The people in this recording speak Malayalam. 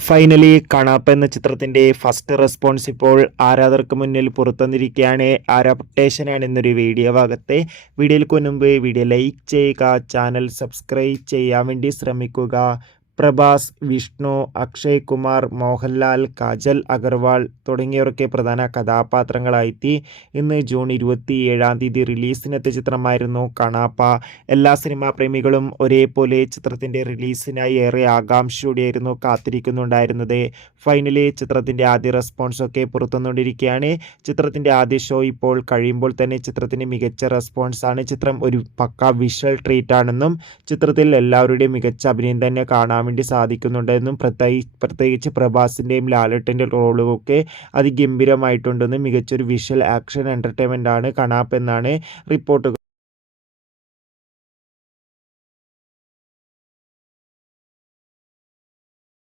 ഫൈനലി കണാപ്പ് എന്ന ചിത്രത്തിൻ്റെ ഫസ്റ്റ് റെസ്പോൺസ് ഇപ്പോൾ ആരാധകർക്ക് മുന്നിൽ പുറത്തുവന്നിരിക്കുകയാണ്. ആരാപ്റ്റേഷനാണ് എന്നൊരു വീഡിയോ ഭാഗത്തെ വീഡിയോയിൽ മുൻപ് വീഡിയോ ലൈക്ക് ചെയ്യുക, ചാനൽ സബ്സ്ക്രൈബ് ചെയ്യാൻ വേണ്ടി ശ്രമിക്കുക. പ്രഭാസ്, വിഷ്ണു, അക്ഷയ് കുമാർ, മോഹൻലാൽ, കാജൽ അഗർവാൾ തുടങ്ങിയവരൊക്കെ പ്രധാന കഥാപാത്രങ്ങളായി ഇന്ന് ജൂൺ 27 റിലീസിനെത്തിയ ചിത്രമായിരുന്നു കണാപ്പ. എല്ലാ സിനിമാ പ്രേമികളും ഒരേപോലെ ചിത്രത്തിൻ്റെ റിലീസിനായി ഏറെ ആകാംക്ഷയോടെയായിരുന്നു കാത്തിരിക്കുന്നുണ്ടായിരുന്നത്. ഫൈനലി ചിത്രത്തിൻ്റെ ആദ്യ റെസ്പോൺസൊക്കെ പുറത്തുവന്നുകൊണ്ടിരിക്കുകയാണ്. ചിത്രത്തിൻ്റെ ആദ്യ ഷോ ഇപ്പോൾ കഴിയുമ്പോൾ തന്നെ ചിത്രത്തിന് മികച്ച റെസ്പോൺസാണ്. ചിത്രം ഒരു പക്ക വിഷ്വൽ ട്രീറ്റ് ആണെന്നും ചിത്രത്തിൽ എല്ലാവരുടെയും മികച്ച അഭിനയം തന്നെ കാണാൻ വേണ്ടി സാധിക്കുന്നുണ്ടെന്നും പ്രത്യേകിച്ച് പ്രഭാസിൻ്റെയും ലാലേട്ടൻ്റെ റോളുകളൊക്കെ അതിഗംഭീരമായിട്ടുണ്ടെന്നും മികച്ചൊരു വിഷ്വൽ ആക്ഷൻ എൻ്റർടൈൻമെൻ്റ് ആണ് കണാപ്പ് എന്നാണ് റിപ്പോർട്ടുകൾ